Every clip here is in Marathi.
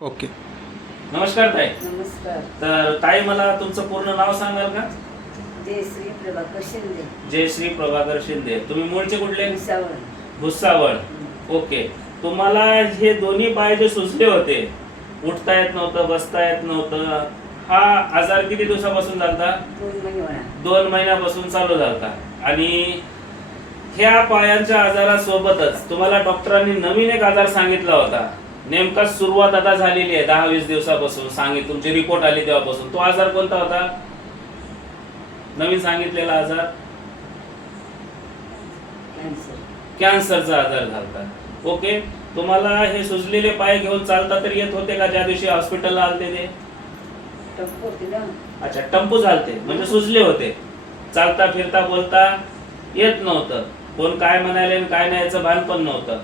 ओके. नमस्कार ताई. नमस्कार. तर ताई मला तुमचं पूर्ण नाव सांगाल का? जयश्री प्रभाकर शिंदे. जयश्री प्रभाकर शिंदे. तुम्ही मूळचे कुठले? भुसावळ. भुसावळ. ओके. तुम्हाला हे दोन्ही पाय जे सुजले होते, उठता येत नव्हतं, बसता येत नव्हतं, हा आजार किती दिवसापासून झालता? 2 महिने होणार. 2 महिन्यापासून चालू झालता. आणि ह्या पायांच्या आजारासोबतच तुम्हाला डॉक्टरांनी नवीन एक आजार सांगितला होता. नेमका सुरुवात आता झालेली आहे 10-20 दिवसापासून तुमची रिपोर्ट आली तेव्हापासून. तो आजार कोणता होता? नवीन सांगितलेला आजार कॅन्सर. कॅन्सरचा आजार झालता. ओके. तुम्हाला हे सुजलेले पाय घेऊन चालता तर येत होते का ज्या दिवशी हॉस्पिटलला आलते ते? टप्पू होती ना. अच्छा, टंपू झालते म्हणजे सुजले होते. चालता फिरता बोलता येत नव्हतं. कोण काय म्हणाले आणि काय नाही याचं भान पण नव्हतं.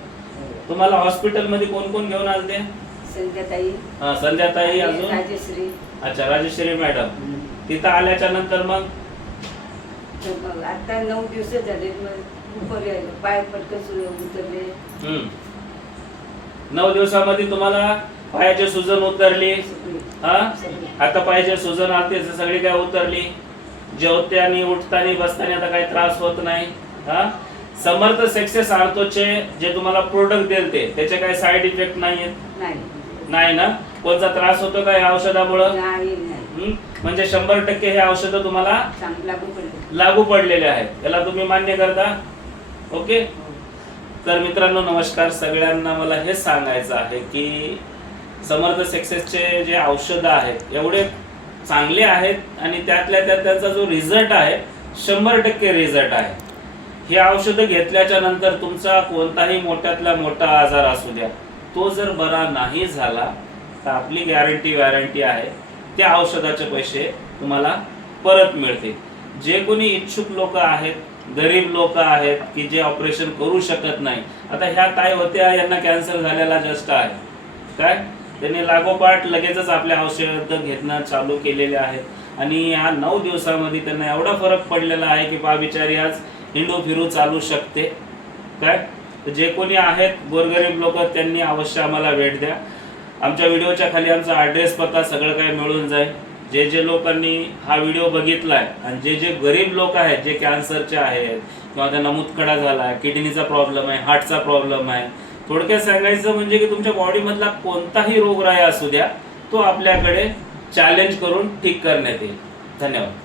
तुम्हाला हॉस्पिटलमध्ये कोण कोण घेऊन आलते? संध्याताई. संध्याताई, अजून राजश्री. अच्छा, राजश्री मॅडम. तिथं आल्याच्या नंतर मग आता 9 दिवस झाले. उपर यायला पाय पटकन उतरले. 9 दिवसामध्ये तुम्हाला पायाची सुजन उतरली. हा, आता पायाची सुजन आलते सगळी काय उतरली. जेवताना उठताना बसताना आता काही त्रास होत नाही. हा, समर्थ सक्सेस आर्थोचे जे तुम्हाला प्रोडक्ट देते त्याचे काही साईड इफेक्ट नाहीयेत? नाही ना. कोणता त्रास होतो का या औषधामुळे? म्हणजे 100% हे औषध तुम्हाला लागू पडलेले आहेत. याला तुम्ही मान्य करता? ओके. तर मित्रांनो नमस्कार. सगळ्यांना मला हे सांगायचं आहे की समर्थ सक्सेसचे जे औषध आहेत एवढे चांगले आहेत आणि त्यातल्या त्यात त्यांचा जो रिझल्ट आहे 100% रिझल्ट आहे. हे औषध घेतल्याच्या नंतर तुमचा कोणताही मोठ्यातला मोठा आजार असू द्या, तो जर बरा नाही झाला तर आपली गॅरंटी आहे त्या औषधाचे पैसे तुम्हाला परत मिळतील. जे कोणी इच्छुक लोक आहेत, गरीब लोक आहेत की जे ऑपरेशन करू शकत नाही. आता ह्या काय होत्या, यांना कॅन्सर झालेला जस्ट आहे काय, त्यांनी लागोपाठ लगेचच आपले औषध घेणं चालू केलेले आहेत आणि ह्या 9 दिवसामध्ये त्यांना एवढा फरक पडलेला आहे की बा बिचारी आज हिंडू फिरू चालू शकते काय. तर जे कोणी आहेत गोरगरीब लोक त्यांनी अवश्य आम्हाला भेट द्या. आमच्या व्हिडिओच्या खाली आमचा ॲड्रेस पत्ता सगळं काही मिळून जाईल. जे जे लोकांनी हा व्हिडिओ बघितलाय आणि जे जे गरीब लोक आहेत, जे कॅन्सरचे आहेत किंवा त्यांना मुतखडा झाला आहे, किडनीचा प्रॉब्लेम आहे, हार्टचा प्रॉब्लेम आहे, थोडक्यात सांगायचं म्हणजे की तुमच्या बॉडीमधला कोणताही रोगराई असू द्या तो आपल्याकडे चॅलेंज करून ठीक करण्यात येईल. धन्यवाद.